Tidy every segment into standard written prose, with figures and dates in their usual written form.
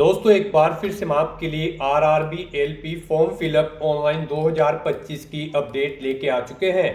दोस्तों एक बार फिर से हम आपके लिए RRB LP form fill up online 2025 की अपडेट लेके आ चुके हैं।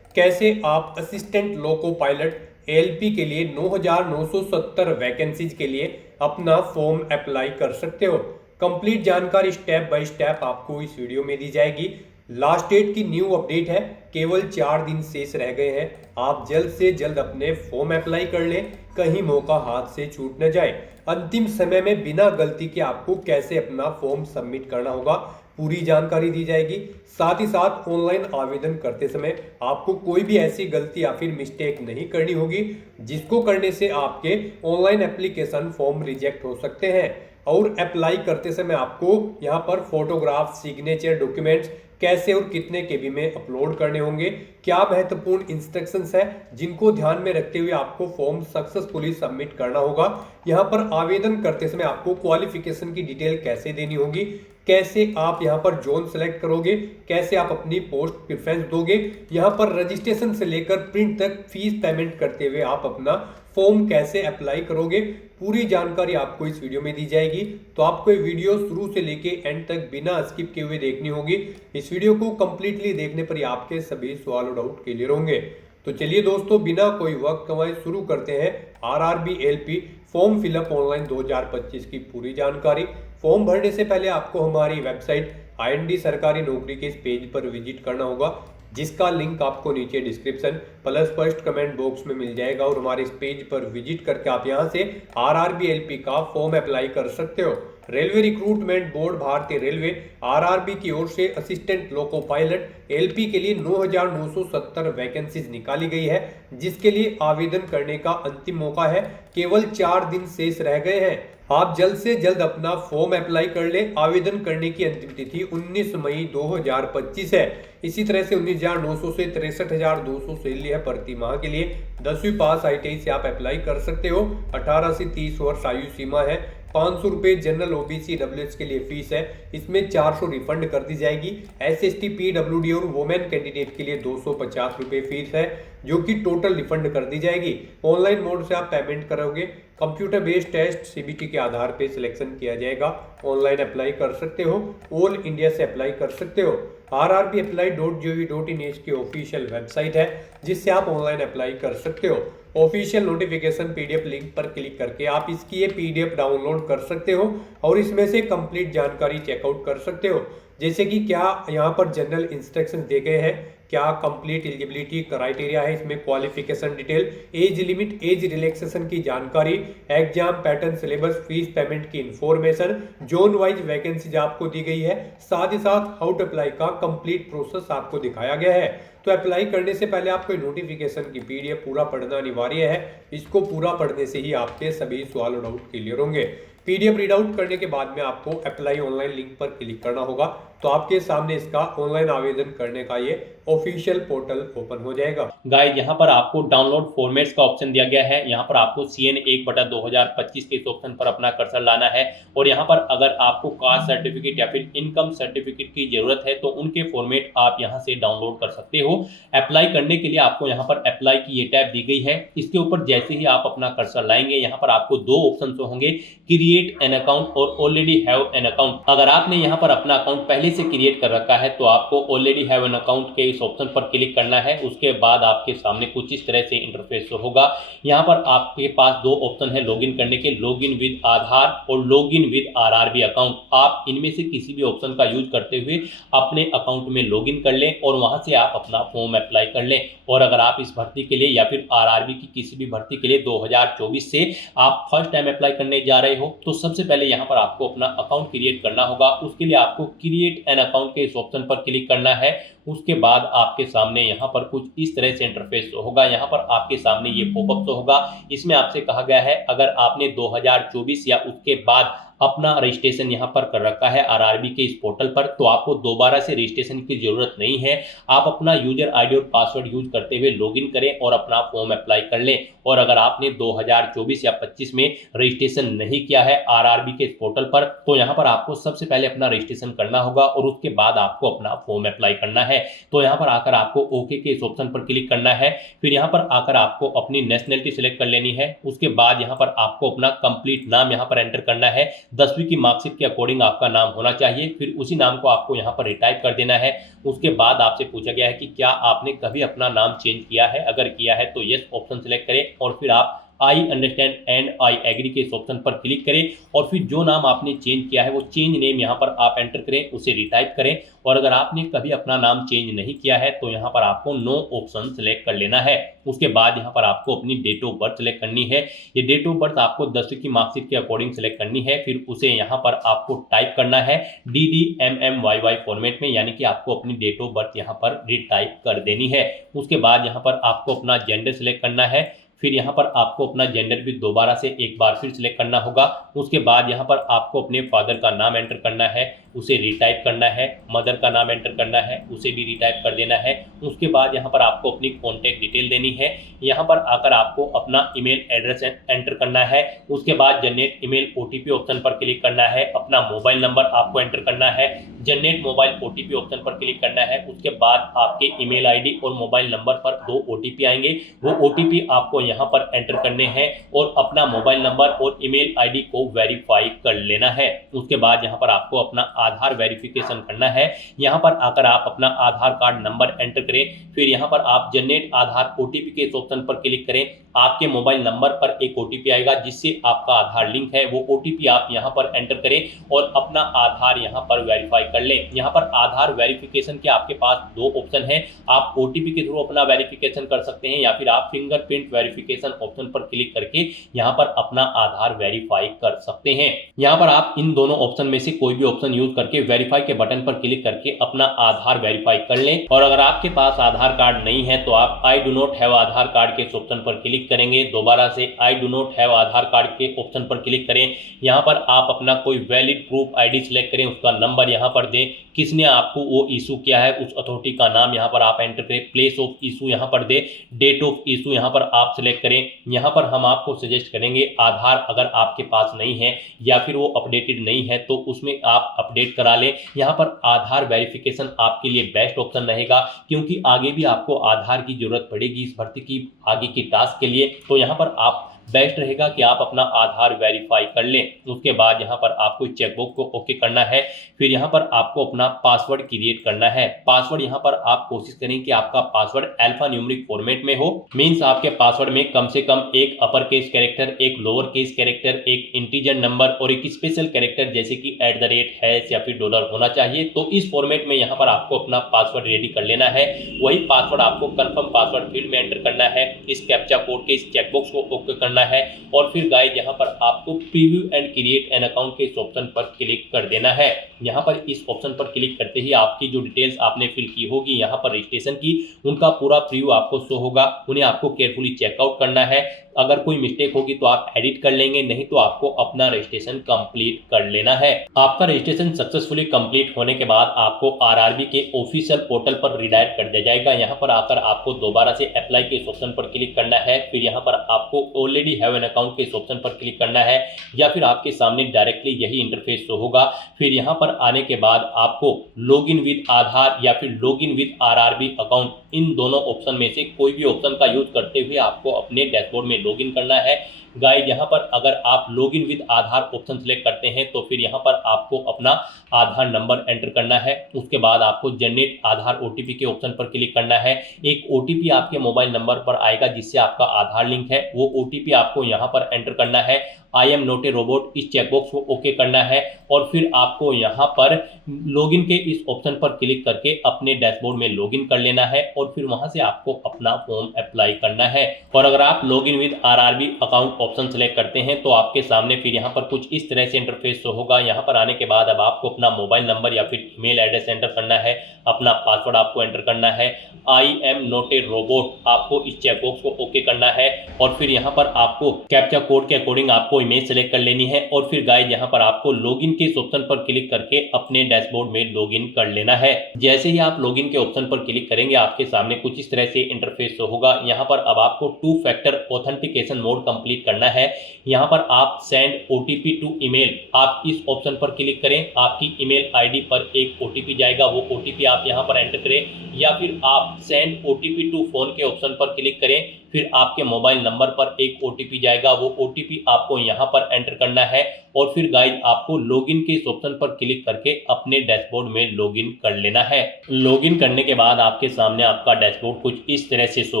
कैसे आप असिस्टेंट लोको पायलट एलपी के लिए 9,970 वैकेंसीज के लिए अपना फॉर्म अप्लाई कर सकते हो। कंप्लीट जानकारी स्टेप बाय स्टेप आपको इस वीडियो में दी जाएगी। लास्ट डेट की न्यू अपडेट है, केवल 4 दिन शेष रह गए हैं। आप जल्द से जल्द अपने फॉर्म अप्लाई कर लें, कहीं मौका हाथ से छूट न जाए। अंतिम समय में बिना गलती के आपको कैसे अपना फॉर्म सबमिट करना होगा, पूरी जानकारी दी जाएगी। साथ ही साथ ऑनलाइन आवेदन करते समय आपको कोई भी ऐसी गलती या फिर मिस्टेक नहीं करनी होगी जिसको करने से आपके ऑनलाइन एप्लीकेशन फॉर्म रिजेक्ट हो सकते हैं। और अप्लाई करते समय आपको यहाँ पर फोटोग्राफ, सिग्नेचर, डॉक्यूमेंट्स कैसे और कितने केबी में अपलोड करने होंगे, क्या महत्वपूर्ण इंस्ट्रक्शंस है जिनको ध्यान में रखते हुए आपको फॉर्म सक्सेसफुली सबमिट करना होगा। यहाँ पर आवेदन करते समय आपको क्वालिफिकेशन की डिटेल कैसे देनी होगी, कैसे आप यहाँ पर जोन सेलेक्ट करोगे, कैसे आप अपनी पोस्ट प्रेफरेंस दोगे, यहाँ पर रजिस्ट्रेशन से लेकर प्रिंट तक फीस पेमेंट करते हुए आप अपना फॉर्म कैसे अप्लाई करोगे, पूरी जानकारी आपको इस वीडियो में दी जाएगी। तो आपको ये वीडियो शुरू से लेके एंड तक बिना स्किप किए हुए देखनी होगी। इस वीडियो को कंप्लीटली देखने पर ही आपके सभी सवाल और डाउट क्लियर होंगे। तो चलिए दोस्तों, बिना कोई वक्त गंवाए शुरू करते हैं RRB LP form fill up online 2025 की पूरी जानकारी। फॉर्म भरने से पहले आपको हमारी वेबसाइट आईएनडी सरकारी नौकरी के इस पेज पर विजिट करना होगा, जिसका लिंक आपको नीचे description plus first comment box में मिल जाएगा। और हमारे इस पेज पर विजिट करके आप यहां से आरआरबी एलपी का फॉर्म अप्लाई कर सकते हो। रेलवे रिक्रूटमेंट बोर्ड भारतीय रेलवे आरआरबी की ओर से असिस्टेंट लोको पायलट एलपी के लिए 9,970 वैकेंसीज निकाली गई है, जिसके लिए आवेदन करने का अंतिम मौका है। केवल 4 दिन शेष रह गए हैं। आप जल्द से जल्द अपना फॉर्म अप्लाई कर ले। आवेदन करने की अंतिम तिथि 19 मई 2025 है। इसी तरह से 19,900 से 63,200 सैलरी है प्रति माह के लिए। 10वीं पास आईटीआई से आप अप्लाई कर सकते हो। 18 से 30 वर्ष आयु सीमा है। 500 रुपए जनरल ओबीसी डब्ल्यूएच के लिए फीस है, इसमें 400 रिफंड कर दी जाएगी। एसएसटी पीडब्ल्यूडी और वुमेन कैंडिडेट के लिए 250 रुपए फीस है, जो कि टोटल रिफंड कर दी जाएगी। ऑनलाइन मोड से आप पेमेंट करोगे। कंप्यूटर बेस्ड टेस्ट सीबीटी के आधार पे सिलेक्शन किया जाएगा। ऑनलाइन अप्लाई कर सकते हो, ऑल इंडिया से अप्लाई कर सकते हो। rrbapply.gov.in की ऑफिशियल वेबसाइट है, जिससे आप ऑनलाइन अप्लाई कर सकते हो। ऑफिशियल नोटिफिकेशन पीडीएफ लिंक पर क्लिक करके आप इसकी ये पीडीएफ डाउनलोड कर सकते हो और इसमें से कंप्लीट जानकारी चेकआउट कर सकते हो, जैसे कि क्या यहाँ पर जनरल इंस्ट्रक्शन दे गए हैं, क्या कंप्लीट एलिजिबिलिटी क्राइटेरिया है, इसमें qualification detail, age limit, age relaxation की जानकारी, exam pattern, syllabus, fees payment की इंफॉर्मेशन, जोन वाइज वैकेंसीज आपको दी गई है। साथ ही साथ हाउ टू अप्लाई का कंप्लीट प्रोसेस आपको दिखाया गया है। तो अप्लाई करने से पहले आपको नोटिफिकेशन की पीडीएफ पूरा पढ़ना अनिवार्य है। इसको पूरा पढ़ने से ही आपके सभी सवाल और डाउट क्लियर होंगे। पीडीएफ रीड आउट करने के बाद में आपको अप्लाई ऑनलाइन लिंक पर क्लिक करना होगा, तो आपके सामने इसका ऑनलाइन आवेदन करने का ये ऑफिशियल पोर्टल ओपन हो जाएगा। गाइस, यहाँ पर आपको डाउनलोड फॉर्मेट्स का ऑप्शन दिया गया है। यहाँ पर आपको CN 1/2025 के इस ऑप्शन पर अपना कर्सर लाना है और यहाँ पर अगर आपको कास्ट सर्टिफिकेट या फिर इनकम सर्टिफिकेट की जरूरत है तो उनके फॉर्मेट आप यहाँ से डाउनलोड कर सकते हो। अप्लाई करने के लिए आपको यहाँ पर अप्लाई की ये टैब दी गई है। इसके ऊपर जैसे ही आप अपना कर्सर लाएंगे, यहाँ पर आपको 2 ऑप्शन होंगे, क्रिएट एन अकाउंट और ऑलरेडी हैव एन अकाउंट। अगर आपने यहाँ पर अपना अकाउंट पहले से क्रिएट कर रखा है तो आपको ऑलरेडी हैव एन अकाउंट के इस ऑप्शन पर क्लिक करना है। उसके बाद आपके सामने कुछ इस तरह से इंटरफेस होगा। यहाँ पर आपके पास 2 ऑप्शन है लॉगिन करने के, लॉगिन विद आधार और लॉगिन विद आरआरबी अकाउंट। आप इनमें से किसी भी ऑप्शन का यूज करते हुए अपने अकाउंट में लॉगिन कर लें और वहां से आप अपना फॉर्म अप्लाई कर लें। और अगर आप इस भर्ती के लिए या फिर आरआरबी की किसी भी भर्ती के लिए 2024 से आप फर्स्ट टाइम अप्लाई करने जा रहे हो तो सबसे पहले यहाँ पर आपको अपना अकाउंट क्रिएट करना होगा। उसके लिए आपको क्रिएट एन अकाउंट के इस ऑप्शन पर क्लिक करना है। उसके बाद आपके सामने यहाँ पर कुछ इस तरह से इंटरफेस होगा। यहाँ पर आपके सामने ये पॉपअप होगा। इसमें आपसे कहा गया है अगर आपने 2024 या उसके बाद अपना रजिस्ट्रेशन यहाँ पर कर रखा है आरआरबी के इस पोर्टल पर, तो आपको दोबारा से रजिस्ट्रेशन की जरूरत नहीं है। आप अपना यूजर आईडी और पासवर्ड यूज करते हुए लॉगिन करें और अपना फॉर्म अप्लाई कर लें। और अगर आपने 2024 या 25 में रजिस्ट्रेशन नहीं किया है आरआरबी के इस पोर्टल पर, तो यहाँ पर आपको सबसे पहले अपना रजिस्ट्रेशन करना होगा और उसके बाद आपको अपना फॉर्म अप्लाई करना है। तो यहाँ पर आकर आपको ओके के इस ऑप्शन पर क्लिक करना है। फिर यहाँ पर आकर आपको अपनी नेशनलिटी सिलेक्ट कर लेनी है। उसके बाद यहाँ पर आपको अपना कंप्लीट नाम यहाँ पर एंटर करना है, 10वीं की मार्कशीट के अकॉर्डिंग आपका नाम होना चाहिए। फिर उसी नाम को आपको यहाँ पर रिटाइप कर देना है। उसके बाद आपसे पूछा गया है कि क्या आपने कभी अपना नाम चेंज किया है, अगर किया है तो यस ऑप्शन सेलेक्ट करें और फिर आप I understand and I agree के इस ऑप्शन पर क्लिक करें और फिर जो नाम आपने चेंज किया है वो चेंज नेम यहाँ पर आप एंटर करें, उसे रिटाइप करें। और अगर आपने कभी अपना नाम चेंज नहीं किया है तो यहाँ पर आपको नो ऑप्शन सेलेक्ट कर लेना है। उसके बाद यहाँ पर आपको अपनी डेट ऑफ बर्थ सेलेक्ट करनी है। ये डेट ऑफ बर्थ आपको 10वीं की मार्कशीट के अकॉर्डिंग सेलेक्ट करनी है। फिर उसे यहाँ पर आपको टाइप करना है DDMMYY फॉर्मेट में, यानी कि आपको अपनी डेट ऑफ बर्थ यहाँ पर रिटाइप कर देनी है। उसके बाद यहाँ पर आपको अपना जेंडर सेलेक्ट करना है। फिर यहाँ पर आपको अपना जेंडर भी दोबारा से एक बार फिर सिलेक्ट करना होगा। उसके बाद यहाँ पर आपको अपने फादर का नाम एंटर करना है, उसे रिटाइप करना है। मदर का नाम एंटर करना है, उसे भी रिटाइप कर देना है। उसके बाद यहाँ पर आपको अपनी कॉन्टैक्ट डिटेल देनी है। यहाँ पर आकर आपको अपना ईमेल एड्रेस एंटर करना है। उसके बाद जनरेट ईमेल OTP ऑप्शन पर क्लिक करना है। अपना मोबाइल नंबर आपको एंटर करना है, जनरेट मोबाइल OTP ऑप्शन पर क्लिक करना है। उसके बाद आपके ईमेल ID और मोबाइल नंबर पर 2 OTP आएंगे, वो OTP आपको यहाँ पर एंटर करने हैं और अपना मोबाइल नंबर और ईमेल ID को वेरीफाई कर लेना है। उसके बाद यहाँ पर आपको अपना आधार वेरिफिकेशन करना है। यहाँ पर आकर आप अपना आधार कार्ड नंबर एंटर करें। फिर यहाँ पर आप जनरेट आधार OTP के इस ऑप्शन पर क्लिक करें। आपके मोबाइल नंबर पर एक OTP आएगा जिससे आपका आधार लिंक है, वो OTP आप यहाँ पर एंटर करें और अपना आधार यहाँ पर वेरीफाई कर लें। यहाँ पर आधार वेरिफिकेशन के आपके पास 2 ऑप्शन हैं। आप OTP के थ्रू अपना वेरिफिकेशन कर सकते हैं या फिर आप फिंगरप्रिंट वेरिफिकेशन ऑप्शन पर क्लिक करके यहाँ पर अपना आधार वेरीफाई कर सकते हैं। यहाँ पर आप इन दोनों ऑप्शन में से कोई भी ऑप्शन यूज करके वेरीफाई के बटन पर क्लिक करके अपना आधार वेरीफाई कर लें। और अगर आपके पास आधार कार्ड नहीं है तो आप I do not have Aadhaar card के ऑप्शन पर क्लिक करेंगे। दोबारा से I do not have Aadhaar card के ऑप्शन पर क्लिक करें। यहाँ पर आप अपना कोई वैलिड प्रूफ ID सिलेक्ट करें, उसका नंबर यहाँ पर दें, किसने आपको वो इशू किया है उस अथॉरिटी का नाम यहाँ पर आप एंटर करें, प्लेस ऑफ इशू यहाँ पर दें, डेट ऑफ इशू यहाँ पर आप सिलेक्ट करें। यहाँ पर हम आपको सजेस्ट करेंगे आधार अगर आपके पास नहीं है या फिर वो अपडेटेड नहीं है तो उसमें आप अपडेट करा लें। यहाँ पर आधार वेरिफिकेशन आपके लिए बेस्ट ऑप्शन रहेगा क्योंकि आगे भी आपको आधार की जरूरत पड़ेगी इस भर्ती की आगे की टास्क के लिए। तो यहाँ पर आप बेस्ट रहेगा कि आप अपना आधार वेरीफाई कर लें। उसके बाद यहाँ पर आपको चेकबॉक्स को ओके करना है। फिर यहाँ पर आपको अपना पासवर्ड क्रिएट करना है। पासवर्ड यहाँ पर आप कोशिश करें कि आपका पासवर्ड अल्फा न्यूमेरिक फॉर्मेट में हो, मींस आपके पासवर्ड में कम से कम एक अपर केस कैरेक्टर, एक लोअर केस कैरेक्टर, एक इंटीजर नंबर और एक स्पेशल कैरेक्टर जैसे कि @ या फिर डॉलर होना चाहिए। तो इस फॉर्मेट में यहाँ पर आपको अपना पासवर्ड रेडी कर लेना है। वही पासवर्ड आपको कंफर्म पासवर्ड फील्ड में एंटर करना है। इस कैप्चा कोड के इस चेकबॉक्स को ओके करना है और फिर गाइस यहाँ पर आपको preview and create an account के इस ऑप्शन पर क्लिक कर देना है। यहाँ पर इस ऑप्शन पर क्लिक करते ही आपकी जो डिटेल्स आपने फिल की होगी यहाँ पर रजिस्ट्रेशन की, उनका पूरा प्रीव्यू आपको शो होगा। उन्हें आपको केयरफुली चेकआउट करना है। अगर कोई मिस्टेक होगी तो आप एडिट कर लेंगे, नहीं तो आपको अपना रजिस्ट्रेशन कंप्लीट कर लेना है। आपका रजिस्ट्रेशन सक्सेसफुली कंप्लीट होने के बाद आपको RRB के ऑफिशियल पोर्टल पर रिडायरेक्ट कर दिया जाएगा। यहाँ पर आकर आपको दोबारा से अप्लाई के इस ऑप्शन पर क्लिक करना है। फिर यहाँ पर आपको ऑलरेडी हैव एन अकाउंट के इस ऑप्शन पर क्लिक करना है या फिर आपके सामने डायरेक्टली यही इंटरफेस शो होगा। फिर यहाँ पर आने के बाद आपको लॉगिन विद आधार या फिर लॉगिन विद RRB अकाउंट, इन दोनों ऑप्शन में से कोई भी ऑप्शन का यूज करते हुए आपको अपने डैशबोर्ड में लॉगिन करना है। गाइस यहाँ पर अगर आप login with Aadhaar option select करते हैं तो फिर यहाँ पर आपको अपना आधार नंबर एंटर करना है। उसके बाद आपको जनरेट आधार OTP के ऑप्शन पर क्लिक करना है। एक OTP आपके मोबाइल नंबर पर आएगा जिससे आपका आधार लिंक है, वो OTP आपको यहाँ पर एंटर करना है। I am not a robot इस चेकबॉक्स को ओके करना है और फिर आपको यहाँ पर लॉगिन के इस ऑप्शन पर क्लिक करके अपने डैशबोर्ड में लॉगिन कर लेना है और फिर वहां से आपको अपना फॉर्म अप्लाई करना है। और अगर आप login with RRB account option select करते हैं तो आपके सामने फिर यहाँ पर कुछ इस तरह से इंटरफेस शो होगा। यहाँ पर आने के बाद अब आपको अपना मोबाइल नंबर या फिर ईमेल एड्रेस एंटर करना है, अपना पासवर्ड आपको एंटर करना है। I am not a robot आपको इस चेकबॉक्स को ओके करना है और फिर यहाँ पर आपको कैप्चा कोड के अकॉर्डिंग आपको इमेज सेलेक्ट कर लेनी है और फिर गाइस यहाँ पर आपको लॉगिन के इस ऑप्शन पर क्लिक करके अपने डैशबोर्ड में लॉगिन कर लेना है। जैसे ही आप लॉगिन के ऑप्शन पर क्लिक करेंगे आपके सामने कुछ इस तरह से इंटरफेस होगा। यहाँ पर अब आपको 2 फैक्टर ऑथेंटिकेशन मोड कंप्लीट करना है। यहाँ पर आप सेंड OTP टू ईमेल, आप इस ऑप्शन पर क्लिक करें। आपकी ईमेल ID पर एक OTP जाएगा, वो OTP आप यहाँ पर एंटर करें या फिर आप सेंड OTP टू फोन के ऑप्शन पर क्लिक करें। फिर आपके मोबाइल नंबर पर एक OTP जाएगा, वो OTP आपको यहाँ पर एंटर करना है और फिर गाइज आपको लॉगिन के इस ऑप्शन पर क्लिक करके अपने डैशबोर्ड में लॉगिन कर लेना है। लॉगिन करने के बाद आपके सामने आपका डैशबोर्ड कुछ इस तरह से शो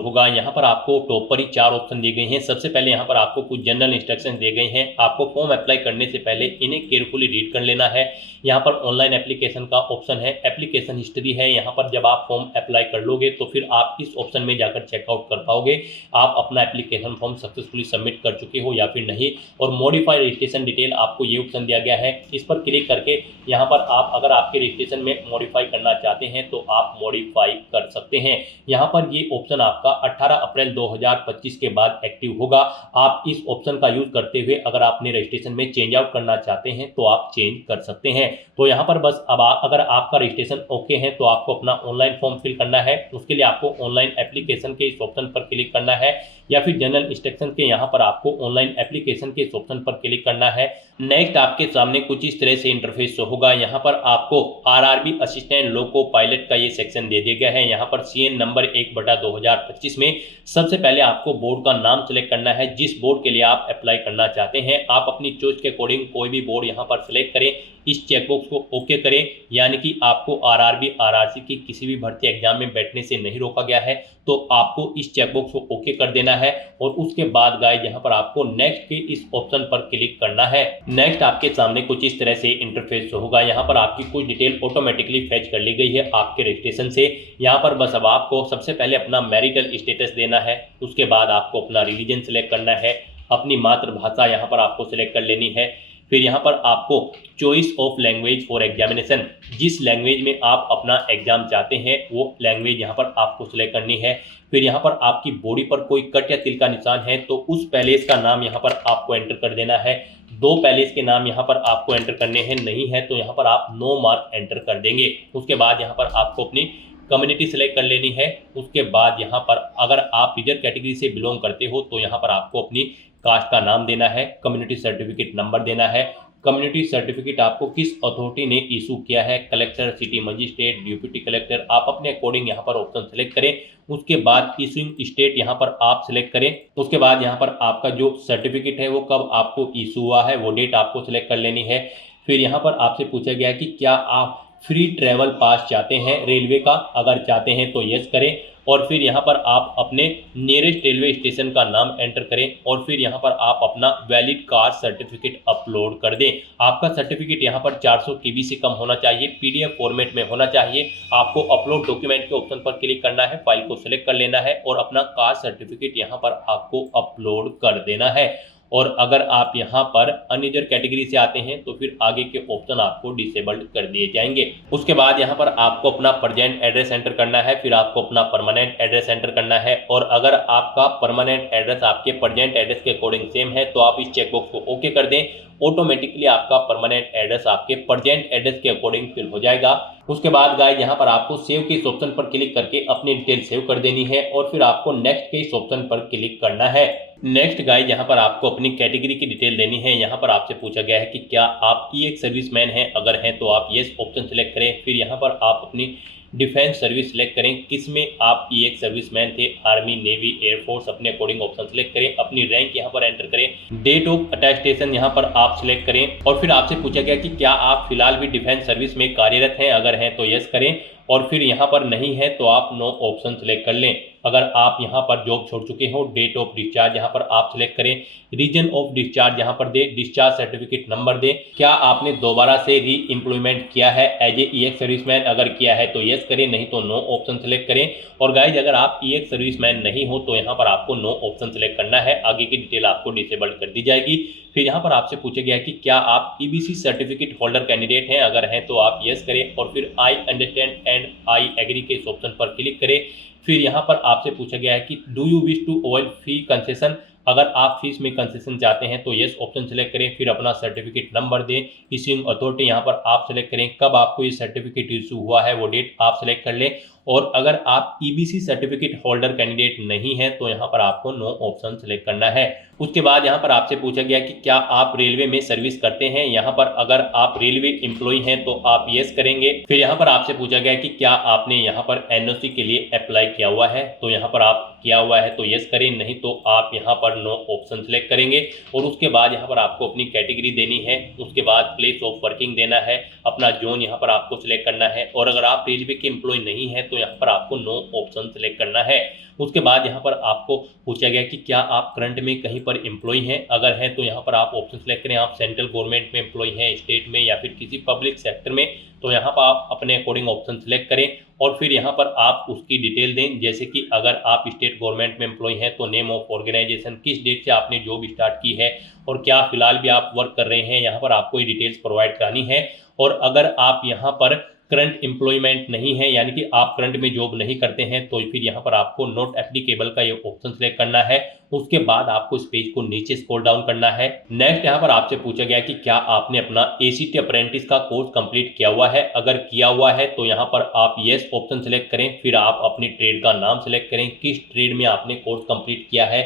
होगा। यहाँ पर आपको टॉप पर ही 4 ऑप्शन दिए गए हैं। सबसे पहले यहाँ पर आपको कुछ जनरल इंस्ट्रक्शन दिए गए हैं। आपको फॉर्म अप्लाई करने से पहले इन्हें केयरफुली रीड कर लेना है। यहाँ पर ऑनलाइन एप्लीकेशन का ऑप्शन है, एप्लीकेशन हिस्ट्री है। यहाँ पर जब आप फॉर्म अप्लाई कर लोगे तो फिर आप इस ऑप्शन में जाकर चेकआउट कर पाओगे आप अपना एप्लीकेशन फॉर्म सक्सेसफुली सबमिट कर चुके हो या फिर नहीं। और मॉडिफाई रजिस्ट्रेशन डिटेल आपको ये ऑप्शन दिया गया है। इस पर क्लिक करके यहाँ पर आप अगर आपके रजिस्ट्रेशन में मॉडिफाई करना चाहते हैं तो आप मॉडिफाई कर सकते हैं। यहाँ पर ये ऑप्शन आपका 18 अप्रैल 2025 के बाद एक्टिव होगा। आप इस ऑप्शन का यूज करते हुए अगर आपने रजिस्ट्रेशन में चेंज आउट करना चाहते हैं तो आप चेंज कर सकते हैं। तो यहाँ पर बस अब अगर आपका रजिस्ट्रेशन ओके है तो आपको अपना ऑनलाइन फॉर्म फिल करना है। उसके लिए आपको ऑनलाइन एप्लीकेशन के इस ऑप्शन पर क्लिक करना है या फिर जनरल इंस्ट्रक्शन के यहाँ पर आपको ऑनलाइन एप्लीकेशन के इस ऑप्शन पर क्लिक करना है। नेक्स्ट आपके सामने कुछ इस तरह से इंटरफेस होगा। यहाँ पर आपको आरआरबी असिस्टेंट लोको पायलट का ये सेक्शन दे दिया गया है। यहाँ पर CN नंबर 1/2025 में सबसे पहले आपको बोर्ड का नाम सेलेक्ट करना है जिस बोर्ड के लिए आप अप्लाई करना चाहते हैं। आप अपनी चॉइस के अकॉर्डिंग कोई भी बोर्ड यहाँ पर सिलेक्ट करें, इस चेकबॉक्स को ओके करें, यानी कि आपको आरआरबी आरआरसी की किसी भी भर्ती एग्जाम में बैठने से नहीं रोका गया है, तो आपको इस चेकबॉक्स को ओके कर देना है। और उसके बाद गाइस यहाँ पर आपको नेक्स्ट के इस ऑप्शन पर क्लिक करना है। नेक्स्ट आपके सामने कुछ इस तरह से इंटरफेस होगा। यहाँ पर आपकी कुछ डिटेल ऑटोमेटिकली फेच कर ली गई है आपके रजिस्ट्रेशन से। यहाँ पर बस अब आपको सबसे पहले अपना मैरिटल स्टेटस देना है, उसके बाद आपको अपना रिलीजन सेलेक्ट करना है, अपनी मातृभाषा यहाँ पर आपको सिलेक्ट कर लेनी है। फिर यहाँ पर आपको choice of language for examination, जिस लैंग्वेज में आप अपना एग्जाम चाहते हैं वो लैंग्वेज यहाँ पर आपको सिलेक्ट करनी है। फिर यहाँ पर आपकी बॉडी पर कोई कट या तिल का निशान है तो उस पैलेस का नाम यहाँ पर आपको एंटर कर देना है। 2 पैलेस के नाम यहाँ पर आपको एंटर करने हैं, नहीं है तो यहाँ पर आप नो मार्क एंटर कर देंगे। उसके बाद यहाँ पर आपको अपनी कम्युनिटी सेलेक्ट कर लेनी है। उसके बाद यहाँ पर अगर आप रिजर्व कैटेगरी से बिलोंग करते हो तो यहाँ पर आपको अपनी कास्ट का नाम देना है, कम्युनिटी सर्टिफिकेट नंबर देना है। कम्युनिटी सर्टिफिकेट आपको किस अथॉरिटी ने इशू किया है, collector, city magistrate, deputy collector, आप अपने अकॉर्डिंग यहाँ पर ऑप्शन सेलेक्ट करें। उसके बाद इशूइंग स्टेट यहाँ पर आप सिलेक्ट करें। उसके बाद यहाँ पर आपका जो सर्टिफिकेट है वो कब आपको इशू हुआ है वो डेट आपको सिलेक्ट कर लेनी है। फिर यहाँ पर आपसे पूछा गया कि क्या आप फ्री ट्रैवल पास चाहते हैं रेलवे का, अगर चाहते हैं तो यस करें। और फिर यहाँ पर आप अपने नियरेस्ट रेलवे स्टेशन का नाम एंटर करें और फिर यहाँ पर आप अपना वैलिड कास्ट सर्टिफिकेट अपलोड कर दें। आपका सर्टिफिकेट यहाँ पर 400 KB से कम होना चाहिए, PDF फॉर्मेट में होना चाहिए। आपको अपलोड डॉक्यूमेंट के ऑप्शन पर क्लिक करना है, फाइल को सिलेक्ट कर लेना है और अपना कास्ट सर्टिफिकेट यहाँ पर आपको अपलोड कर देना है। और अगर आप यहाँ पर अनरिजर्व कैटेगरी से आते हैं तो फिर आगे के ऑप्शन आपको डिसेबल्ड कर दिए जाएंगे। उसके बाद यहाँ पर आपको अपना प्रेजेंट एड्रेस एंटर करना है, फिर आपको अपना परमानेंट एड्रेस एंटर करना है। और अगर आपका परमानेंट एड्रेस आपके प्रेजेंट एड्रेस के अकॉर्डिंग सेम है तो आप इस चेकबॉक्स को ओके कर दें। ऑटोमेटिकली आपका परमानेंट एड्रेस आपके प्रेजेंट एड्रेस के अकॉर्डिंग फिल हो जाएगा। उसके बाद गाइस यहाँ पर आपको सेव के इस ऑप्शन पर क्लिक करके अपनी डिटेल सेव कर देनी है और फिर आपको नेक्स्ट के इस ऑप्शन पर क्लिक करना है। नेक्स्ट गाइस यहाँ पर आपको अपनी कैटेगरी की डिटेल देनी है। यहाँ पर आपसे पूछा गया है कि क्या आप EX सर्विसमैन हैं, अगर हैं तो आप यस ऑप्शन सेलेक्ट करें। फिर यहाँ पर आप अपनी डिफेंस सर्विस सिलेक्ट करें, किसमें आप EX सर्विसमैन थे, आर्मी, नेवी, एयरफोर्स, अपने अकॉर्डिंग ऑप्शन सेलेक्ट करें। अपनी रैंक यहाँ पर एंटर करें, डेट ऑफ अटेस्टेशन यहाँ पर आप सिलेक्ट करें। और फिर आपसे पूछा गया कि क्या आप फिलहाल भी डिफेंस सर्विस में कार्यरत हैं, अगर हैं तो यस करें और फिर यहाँ पर नहीं है तो आप नो ऑप्शन सेलेक्ट कर लें। अगर आप यहाँ पर जॉब छोड़ चुके हो, डेट ऑफ डिस्चार्ज यहाँ पर आप सिलेक्ट करें, रीजन ऑफ डिस्चार्ज यहाँ पर दे, डिस्चार्ज सर्टिफिकेट नंबर दे, क्या आपने दोबारा से री एम्प्लॉयमेंट किया है एज ए EX सर्विसमैन, अगर किया है तो यस करें, नहीं तो नो ऑप्शन सेलेक्ट करें। और गाइज अगर आप EX सर्विसमैन नहीं हो तो यहाँ पर आपको नो ऑप्शन सेलेक्ट करना है, आगे की डिटेल आपको डिसेबल्ड कर दी जाएगी। फिर यहाँ पर आपसे पूछा गया कि क्या आप EBC सर्टिफिकेट होल्डर कैंडिडेट हैं, अगर हैं तो आप यस करें और फिर I understand and I agree के इस ऑप्शन पर क्लिक करें। फिर यहाँ पर आपसे पूछा गया है कि do you wish to avoid fee concession, अगर आप फीस में कंसेशन चाहते हैं तो यस ऑप्शन सेलेक्ट करें। फिर अपना सर्टिफिकेट नंबर दें, इश्यूइंग अथॉरिटी यहाँ पर आप सेलेक्ट करें, कब आपको ये सर्टिफिकेट इशू हुआ है वो डेट आप सेलेक्ट कर लें। और अगर आप ईबीसी सर्टिफिकेट होल्डर कैंडिडेट नहीं है तो यहाँ पर आपको नो ऑप्शन सेलेक्ट करना है। उसके बाद यहाँ पर आपसे पूछा गया कि क्या आप रेलवे में सर्विस करते हैं। यहाँ पर अगर आप रेलवे एम्प्लॉय हैं तो आप यस करेंगे। फिर यहाँ पर आपसे पूछा गया कि क्या आपने यहाँ पर एनओसी के लिए अप्लाई किया हुआ है, तो यहाँ पर आप किया हुआ है तो यस करें, नहीं तो आप यहाँ पर नो ऑप्शन सेलेक्ट करेंगे। और उसके बाद यहाँ पर आपको अपनी कैटेगरी देनी है, उसके बाद प्लेस ऑफ वर्किंग देना है, अपना जोन यहाँ पर आपको सिलेक्ट करना है। और अगर आप रेलवे के एम्प्लॉय नहीं है तो यहाँ पर आपको नो ऑप्शन सेलेक्ट करना है। उसके बाद यहाँ पर आपको पूछा गया कि क्या आप करंट में कहीं पर एम्प्लॉय हैं, अगर हैं तो यहाँ पर आप ऑप्शन सेलेक्ट करें, आप सेंट्रल गवर्नमेंट में एम्प्लॉय हैं, स्टेट में या फिर किसी पब्लिक सेक्टर में, तो यहाँ पर आप अपने अकॉर्डिंग ऑप्शन सेलेक्ट करें। और फिर यहाँ पर आप उसकी डिटेल दें, जैसे कि अगर आप स्टेट गवर्नमेंट में एम्प्लॉय हैं तो नेम ऑफ ऑर्गेनाइजेशन, किस डेट से आपने जॉब स्टार्ट की है और क्या फिलहाल भी आप वर्क कर रहे हैं, यहाँ पर आपको ये डिटेल्स प्रोवाइड करानी है। और अगर आप यहाँ पर करंट एम्प्लॉयमेंट नहीं है, यानी कि आप करंट में जॉब नहीं करते हैं, तो फिर यहाँ पर आपको नॉट एप्लीकेबल का ये ऑप्शन सेलेक्ट करना है। उसके बाद आपको इस पेज को नीचे स्क्रॉल डाउन करना है। नेक्स्ट यहाँ पर आपसे पूछा गया कि क्या आपने अपना एसीटी अप्रेंटिस का कोर्स कंप्लीट किया हुआ है। अगर किया हुआ है तो यहाँ पर आप यस ऑप्शन सेलेक्ट करें। फिर आप अपनी ट्रेड का नाम सेलेक्ट करें, किस ट्रेड में आपने कोर्स कंप्लीट किया है,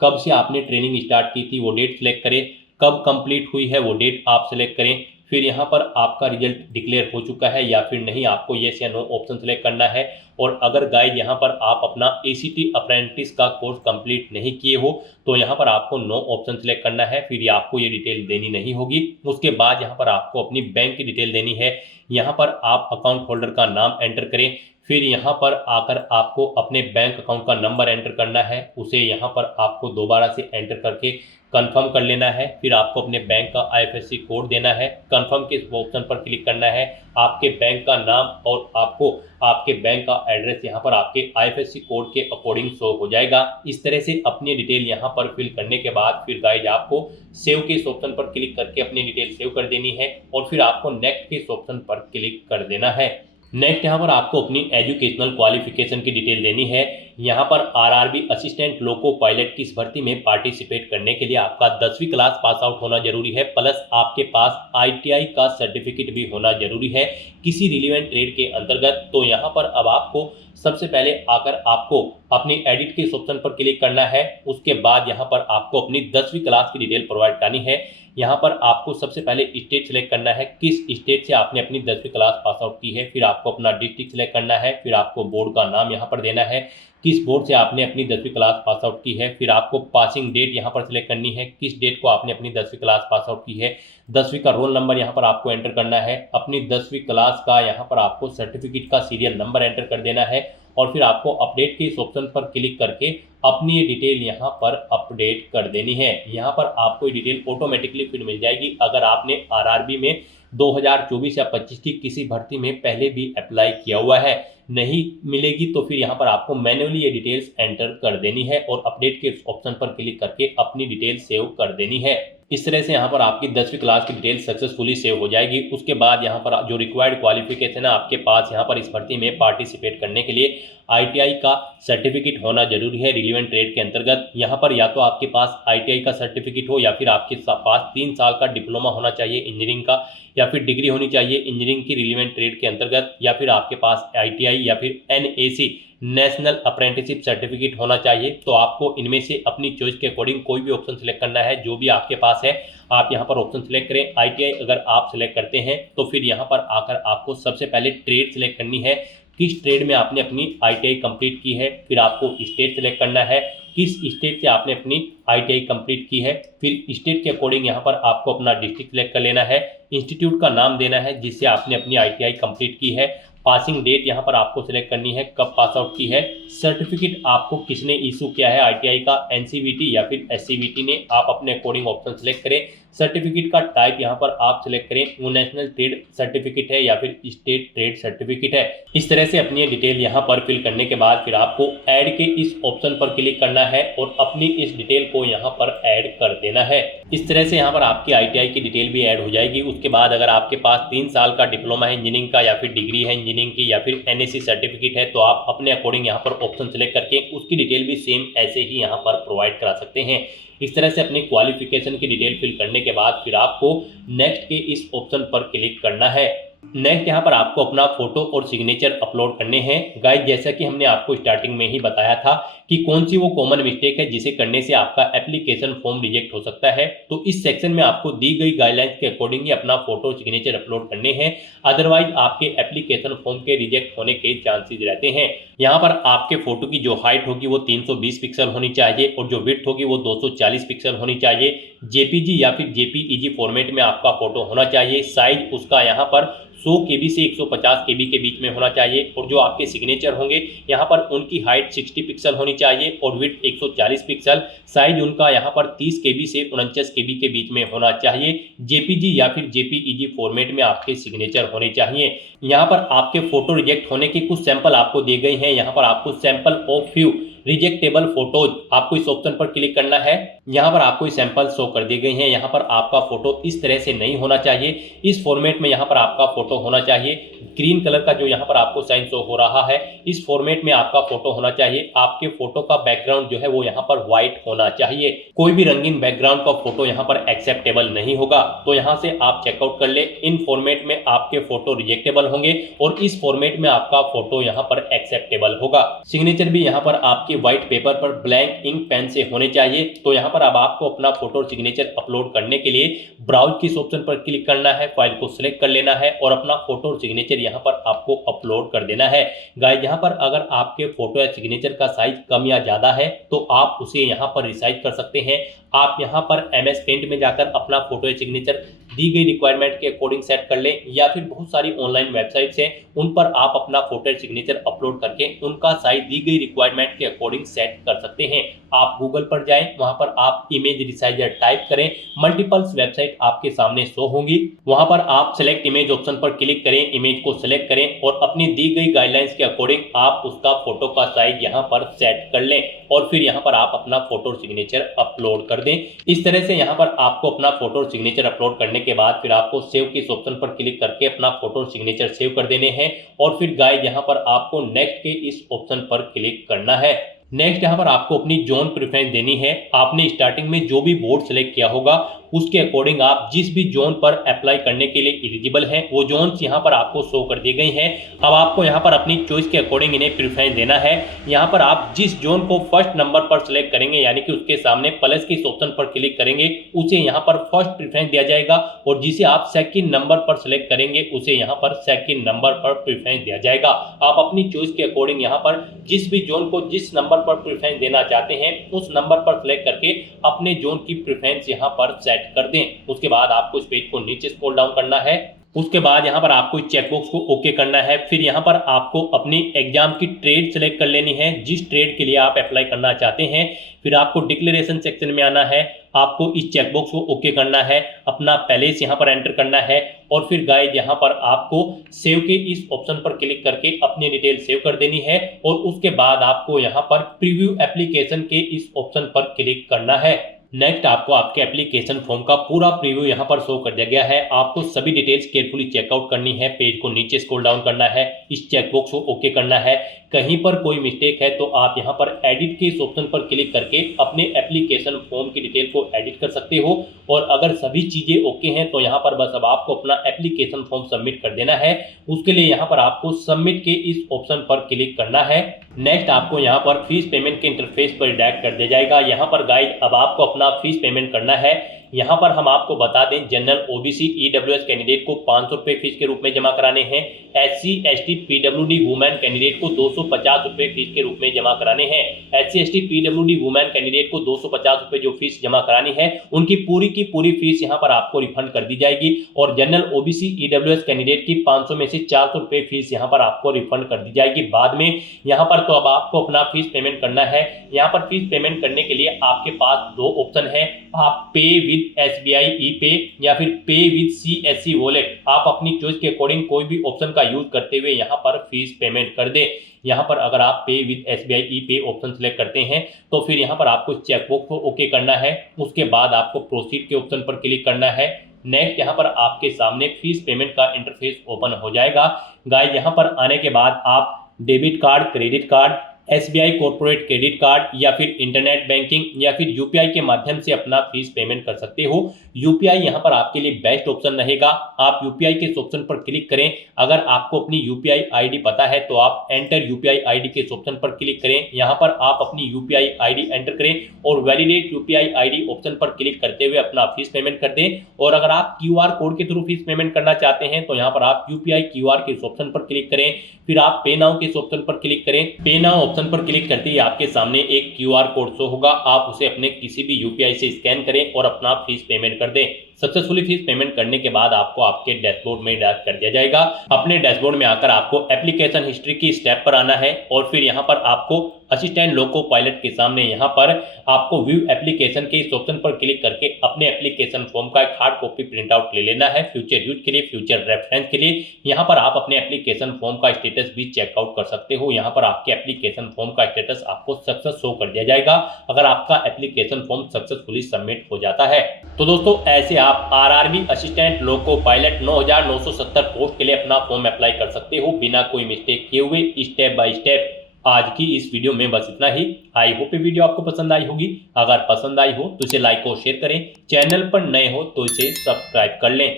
कब से आपने ट्रेनिंग स्टार्ट की थी वो डेट सेलेक्ट करें, कब कंप्लीट हुई है वो डेट आप सेलेक्ट करें। फिर यहाँ पर आपका रिजल्ट डिक्लेयर हो चुका है या फिर नहीं, आपको येस या नो ऑप्शन सेलेक्ट करना है। और अगर गाइज यहाँ पर आप अपना एसीटी अप्रेंटिस का कोर्स कंप्लीट नहीं किए हो तो यहाँ पर आपको नो ऑप्शन सेलेक्ट करना है। फिर आपको ये डिटेल देनी नहीं होगी। उसके बाद यहाँ पर आपको अपनी बैंक की डिटेल देनी है। यहाँ पर आप अकाउंट होल्डर का नाम एंटर करें। फिर यहाँ पर आकर आपको अपने बैंक अकाउंट का नंबर एंटर करना है, उसे यहाँ पर आपको दोबारा से एंटर करके कंफर्म कर लेना है। फिर आपको अपने बैंक का आईएफएससी कोड देना है, कंफर्म के ऑप्शन पर क्लिक करना है। आपके बैंक का नाम और आपको आपके बैंक का एड्रेस यहाँ पर आपके आईएफएससी कोड के अकॉर्डिंग शो हो जाएगा। इस तरह से अपनी डिटेल यहाँ पर फिल करने के बाद फिर गाइज आपको सेव के इस ऑप्शन पर क्लिक करके अपनी डिटेल सेव कर देनी है और फिर आपको नेक्स्ट के इस ऑप्शन पर क्लिक कर देना है। नेक्स्ट यहाँ पर आपको अपनी एजुकेशनल क्वालिफिकेशन की डिटेल देनी है। यहाँ पर आरआरबी असिस्टेंट लोको पायलट की इस भर्ती में पार्टिसिपेट करने के लिए आपका 10वीं क्लास पास आउट होना जरूरी है, प्लस आपके पास आईटीआई का सर्टिफिकेट भी होना जरूरी है किसी रिलेवेंट ट्रेड के अंतर्गत। तो यहाँ पर अब आपको सबसे पहले आकर आपको अपनी एडिट के इस ऑप्शन पर क्लिक करना है। उसके बाद यहाँ पर आपको अपनी 10वीं क्लास की डिटेल प्रोवाइड करनी है। यहाँ पर आपको सबसे पहले स्टेट सेलेक्ट करना है, किस स्टेट से आपने अपनी 10वीं क्लास पास आउट की है। फिर आपको अपना डिस्ट्रिक्ट सेलेक्ट करना है। फिर आपको बोर्ड का नाम यहाँ पर देना है, किस बोर्ड से आपने अपनी 10वीं क्लास पास आउट की है। फिर आपको पासिंग डेट यहाँ पर सिलेक्ट करनी है, किस डेट को आपने अपनी 10वीं क्लास पास आउट की है। 10वीं का रोल नंबर यहाँ पर आपको एंटर करना है। अपनी 10वीं क्लास का यहाँ पर आपको सर्टिफिकेट का सीरियल नंबर एंटर कर देना है और फिर आपको अपडेट के इस ऑप्शन पर क्लिक करके अपनी ये डिटेल यहाँ पर अपडेट कर देनी है। यहाँ पर आपको ये डिटेल ऑटोमेटिकली फिर मिल जाएगी। अगर आपने आरआरबी में 2024 या 25 की किसी भर्ती में पहले भी अप्लाई किया हुआ है, नहीं मिलेगी तो फिर यहाँ पर आपको मैन्युअली ये डिटेल्स एंटर कर देनी है और अपडेट के ऑप्शन पर क्लिक करके अपनी डिटेल सेव कर देनी है। इस तरह से यहाँ पर आपकी 10वीं क्लास की डिटेल सक्सेसफुली सेव हो जाएगी। उसके बाद यहाँ पर जो रिक्वायर्ड क्वालिफिकेशन है आपके पास यहाँ पर इस भर्ती में पार्टिसिपेट करने के लिए आईटीआई का सर्टिफिकेट होना जरूरी है रिलेवेंट ट्रेड के अंतर्गत। यहाँ पर या तो आपके पास आईटीआई का सर्टिफिकेट हो या फिर आपके पास 3 साल का डिप्लोमा होना चाहिए इंजीनियरिंग का, या फिर डिग्री होनी चाहिए इंजीनियरिंग की रिलेवेंट ट्रेड के अंतर्गत, या फिर आपके पास आईटीआई या फिर एनएसी नेशनल अप्रेंटिसशिप सर्टिफिकेट होना चाहिए। तो आपको इनमें से अपनी चॉइस के अकॉर्डिंग कोई भी ऑप्शन सेलेक्ट करना है, जो भी आपके पास है आप यहाँ पर ऑप्शन सेलेक्ट करें। आईटीआई अगर आप सेलेक्ट करते हैं तो फिर यहाँ पर आकर आपको सबसे पहले ट्रेड सेलेक्ट करनी है, किस ट्रेड में आपने अपनी आईटीआई कंप्लीट की है। फिर आपको स्टेट सेलेक्ट करना है, किस स्टेट से आपने अपनी आईटीआई कंप्लीट की है। फिर स्टेट के अकॉर्डिंग यहाँ पर आपको अपना डिस्ट्रिक्ट सेलेक्ट कर लेना है, इंस्टीट्यूट का नाम देना है जिससे आपने अपनी आईटीआई कंप्लीट की है, पासिंग डेट यहाँ पर आपको सिलेक्ट करनी है, कब पास आउट की है, सर्टिफिकेट आपको किसने इशू किया है आईटीआई का, एनसीवीटी या फिर एससीवीटी ने, आप अपने अकॉर्डिंग ऑप्शन सेलेक्ट करें। सर्टिफिकेट का टाइप यहाँ पर आप सिलेक्ट करें, वो नेशनल ट्रेड सर्टिफिकेट है या फिर स्टेट ट्रेड सर्टिफिकेट है। इस तरह से अपनी डिटेल यहाँ पर फिल करने के बाद फिर आपको ऐड के इस ऑप्शन पर क्लिक करना है और अपनी इस डिटेल को यहाँ पर ऐड कर देना है। इस तरह से यहाँ पर आपकी आईटीआई की डिटेल भी ऐड हो जाएगी। उसके बाद अगर आपके पास 3 साल का डिप्लोमा है इंजीनियरिंग का या फिर डिग्री है इंजीनियरिंग की या फिर एनएससी सर्टिफिकेट है तो आप अपने अकॉर्डिंग यहाँ पर ऑप्शन सेलेक्ट करके उसकी डिटेल भी सेम ऐसे ही यहाँ पर प्रोवाइड करा सकते हैं। इस तरह से अपनी क्वालिफिकेशन की डिटेल फिल करने के बाद फिर आपको नेक्स्ट के इस ऑप्शन पर क्लिक करना है। नेक्स्ट यहाँ पर आपको अपना फोटो और सिग्नेचर अपलोड करने हैं। गाइस जैसा कि हमने आपको स्टार्टिंग में ही बताया था कि कौन सी वो कॉमन मिस्टेक है जिसे करने से आपका एप्लीकेशन फॉर्म रिजेक्ट हो सकता है, तो इस सेक्शन में आपको दी गई गाइडलाइंस के अकॉर्डिंग ही अपना फोटो और सिग्नेचर अपलोड करने हैं, अदरवाइज आपके एप्लीकेशन फॉर्म के रिजेक्ट होने के चांसेस रहते हैं। यहाँ पर आपके फोटो की जो हाइट होगी वो 320 पिक्सल होनी चाहिए और जो विड्थ होगी वो 240 पिक्सल होनी चाहिए। जेपीजी या फिर जेपीईजी फॉर्मेट में आपका फोटो होना चाहिए। साइज उसका यहाँ पर 100 KB से 150 KB के बीच में होना चाहिए और जो आपके सिग्नेचर होंगे यहाँ पर उनकी हाइट 60 पिक्सल होनी चाहिए और विड्थ 140 पिक्सल। साइज उनका यहाँ पर 30 KB से 49 KB के बीच में होना चाहिए। जेपीजी या फिर जेपीईजी फॉर्मेट में आपके सिग्नेचर होने चाहिए। यहाँ पर आपके फोटो रिजेक्ट होने के कुछ सैंपल आपको दिए गए हैं। यहाँ पर आपको सैंपल ऑफ फ्यू रिजेक्टेबल फोटोज, आपको इस ऑप्शन पर क्लिक करना है। यहाँ पर आपको सैंपल शो कर दिए गए हैं। यहाँ पर आपका फोटो इस तरह से नहीं होना चाहिए, इस फॉर्मेट में यहाँ पर आपका फोटो होना चाहिए। ग्रीन कलर का जो यहाँ पर आपको साइन शो हो रहा है, इस फॉर्मेट में आपका फोटो होना चाहिए। आपके फोटो का बैकग्राउंड जो है वो यहाँ पर व्हाइट होना चाहिए। कोई भी रंगीन बैकग्राउंड का फोटो यहाँ पर एक्सेप्टेबल नहीं होगा, तो यहाँ से आप चेकआउट कर ले। इन फॉर्मेट में आपके फोटो रिजेक्टेबल होंगे और इस फॉर्मेट में आपका फोटो यहाँ पर एक्सेप्टेबल होगा। सिग्नेचर भी यहाँ पर आपके व्हाइट पेपर पर ब्लैंक इंक पेन से होने चाहिए। तो यहाँ पर अब आपको अपना फोटो और सिग्नेचर अपलोड करने के लिए ब्राउज के ऑप्शन पर क्लिक करना है, फाइल को सिलेक्ट कर लेना है और अपना फोटो और सिग्नेचर यहाँ पर आपको अपलोड कर देना है। गाइस यहाँ पर अगर आपके फोटो या सिग्नेचर का साइज कम या ज्यादा है तो आप उसे यहाँ पर रिसाइज कर सकते हैं। आप यहाँ पर MS पेंट में जाकर अपना फोटो या सिग्नेचर दी गई रिक्वायरमेंट के अकॉर्डिंग सेट कर लें, या फिर बहुत सारी ऑनलाइन वेबसाइट्स हैं उन पर आप अपना फोटो या सिग्नेचर अपलोड करके उनका साइज दी गई रिक्वायरमेंट के अकॉर्डिंग सेट कर सकते हैं। आप गूगल पर जाएं, वहां पर आप इमेज रिसाइजर टाइप करें, मल्टीपल्स वेबसाइट आपके सामने शो होंगी। वहां पर आप सिलेक्ट इमेज ऑप्शन पर क्लिक करें, इमेज को सिलेक्ट करें और अपनी दी गई गाइडलाइंस के अकॉर्डिंग आप उसका फोटो का साइज यहाँ पर सेट कर लें और फिर यहाँ पर आप अपना फोटो और सिग्नेचर अपलोड कर दें। इस तरह से यहाँ पर आपको अपना फोटो और सिग्नेचर अपलोड करने के बाद फिर आपको सेव के इस ऑप्शन पर क्लिक करके अपना फोटो और सिग्नेचर सेव कर देने हैं और फिर गाइस यहाँ पर आपको नेक्स्ट के इस ऑप्शन पर क्लिक करना है। नेक्स्ट यहाँ पर आपको अपनी जोन प्रेफरेंस देनी है। आपने स्टार्टिंग में जो भी बोर्ड सेलेक्ट किया होगा उसके अकॉर्डिंग आप जिस भी जोन पर अप्लाई करने के लिए एलिजिबल हैं वो जोन्स यहाँ पर आपको शो कर दी गई हैं। अब आपको यहाँ पर अपनी चॉइस के अकॉर्डिंग इन्हें प्रेफरेंस देना है। यहाँ पर आप जिस जोन को फर्स्ट नंबर पर सेलेक्ट करेंगे यानी कि उसके सामने प्लस के इस ऑप्शन पर क्लिक करेंगे उसे यहाँ पर फर्स्ट प्रेफरेंस दिया जाएगा और जिसे आप सेकंड नंबर पर सेलेक्ट करेंगे उसे यहाँ पर सेकंड नंबर पर प्रेफरेंस दिया जाएगा। आप अपनी चॉइस के अकॉर्डिंग यहाँ पर जिस भी जोन को जिस नंबर पर प्रेफरेंस देना चाहते हैं उस नंबर पर सेलेक्ट करके अपने जोन की प्रेफरेंस यहाँ पर सेट कर दें। उसके बाद आपको इस पेज को नीचे स्क्रॉल डाउन करना है। उसके बाद यहाँ पर आपको इस चेकबॉक्स को ओके करना है। फिर यहाँ पर आपको अपनी एग्जाम की ट्रेड सेलेक्ट कर लेनी है, जिस ट्रेड के लिए आप अप्लाई करना चाहते हैं। फिर आपको डिक्लेरेशन सेक्शन में आना है, आपको इस चेकबॉक्स को ओके करना है, अपना पैलेस यहाँ पर एंटर करना है और फिर गाइस यहाँ पर आपको सेव के इस ऑप्शन पर क्लिक करके अपनी डिटेल सेव कर देनी है और उसके बाद आपको यहाँ पर प्रीव्यू एप्लीकेशन के इस ऑप्शन पर क्लिक करना है। नेक्स्ट आपको आपके एप्लीकेशन फॉर्म का पूरा प्रीव्यू यहाँ पर शो कर दिया गया है। आपको सभी डिटेल्स केयरफुली चेकआउट करनी है, पेज को नीचे स्क्रॉल डाउन करना है, इस चेकबॉक्स को ओके करना है। कहीं पर कोई मिस्टेक है तो आप यहाँ पर एडिट के इस ऑप्शन पर क्लिक करके अपने एप्लीकेशन फॉर्म की डिटेल को एडिट कर सकते हो और अगर सभी चीजें ओके हैं तो यहाँ पर बस अब आपको अपना एप्लीकेशन फॉर्म सबमिट कर देना है। उसके लिए यहाँ पर आपको सबमिट के इस ऑप्शन पर क्लिक करना है। नेक्स्ट आपको यहाँ पर फीस पेमेंट के इंटरफेस पर डायरेक्ट कर दिया जाएगा। यहाँ पर गाइड अब आपको अपना फीस पेमेंट करना है। यहाँ पर हम आपको बता दें जनरल OBC EWS कैंडिडेट को 500 रुपये फीस के रूप में जमा कराने हैं। SC ST PWD women candidate को 250 रुपये फीस के रूप में जमा कराने हैं। SC ST PWD women candidate को 250 रुपये जो फीस जमा करानी है उनकी पूरी फीस यहाँ पर आपको रिफंड कर दी जाएगी और जनरल OBC EWS कैंडिडेट की 500 में से 400 रुपये फीस यहाँ पर आपको रिफंड कर दी जाएगी बाद में। यहाँ पर तो अब आपको अपना फीस पेमेंट करना है। यहाँ पर फीस पेमेंट करने के लिए आपके पास दो ऑप्शन है, आप पे विद SBI ePay या फिर पे विद CSC वॉलेट। आप अपनी चॉइस के अकॉर्डिंग कोई भी ऑप्शन का यूज करते हुए यहाँ पर फीस पेमेंट कर दें। यहाँ पर अगर आप पे with SBI ePay option select करते हैं तो फिर यहाँ पर आपको चेकबॉक्स को ओके करना है। उसके बाद आपको प्रोसीड के ऑप्शन पर क्लिक करना है। नेक्स्ट यहाँ पर आपके सामने फीस पेमेंट का इंटरफेस ओपन हो जाएगा। गाइस यहाँ पर आने के बाद आप debit card, credit card, SBI corporate credit card या फिर इंटरनेट बैंकिंग या फिर UPI के माध्यम से अपना फीस पेमेंट कर सकते हो। UPI यहाँ पर आपके लिए बेस्ट ऑप्शन रहेगा। आप UPI के इस ऑप्शन पर क्लिक करें। अगर आपको अपनी UPI ID पता है तो आप एंटर UPI ID के इस ऑप्शन पर क्लिक करें। यहाँ पर आप अपनी UPI ID एंटर करें और वैलिडेट UPI ID ऑप्शन पर क्लिक करते हुए अपना फीस पेमेंट कर दें। और अगर आप QR कोड के थ्रू फीस पेमेंट करना चाहते हैं तो यहाँ पर आप UPI QR के इस ऑप्शन पर क्लिक करें। फिर आप पे नाउ के इस ऑप्शन पर क्लिक करें। पे नाउ ऑप्शन पर क्लिक करते ही आपके सामने एक QR कोड शो होगा। आप उसे अपने किसी भी UPI से स्कैन करें और अपना फीस पेमेंट कर दें। सक्सेसफुली फीस पेमेंट करने के बाद आपको आपके डैशबोर्ड में डायरेक्ट कर दिया जाएगा। अपने डैशबोर्ड में आकर आपको एप्लीकेशन हिस्ट्री की स्टेप पर आना है और फिर यहाँ पर आपको असिस्टेंट लोको पायलट के सामने यहाँ पर आपको व्यू एप्लीकेशन के इस ऑप्शन पर क्लिक करके अपने एप्लीकेशन फॉर्म का एक हार्ड कॉपी प्रिंट आउट ले लेना है फ्यूचर यूज के लिए, फ्यूचर रेफरेंस के लिए। यहाँ पर आप अपने एप्लीकेशन फॉर्म का स्टेटस भी चेकआउट कर सकते हो। यहाँ पर आपके एप्लीकेशन फॉर्म का स्टेटस आपको सक्सेस शो कर दिया जाएगा अगर आपका एप्लीकेशन फॉर्म सक्सेसफुली सबमिट हो जाता है। तो दोस्तों ऐसे आप RRB assistant loco pilot 9970 post के लिए अपना फॉर्म अप्लाई कर सकते हो बिना कोई मिस्टेक किए हुए, स्टेप बाय स्टेप। आज की इस वीडियो में बस इतना ही। आई होप ये वीडियो आपको पसंद आई होगी। अगर पसंद आई हो तो इसे लाइक और शेयर करें। चैनल पर नए हो तो इसे सब्सक्राइब कर लें।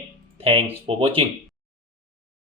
Thanks for watching.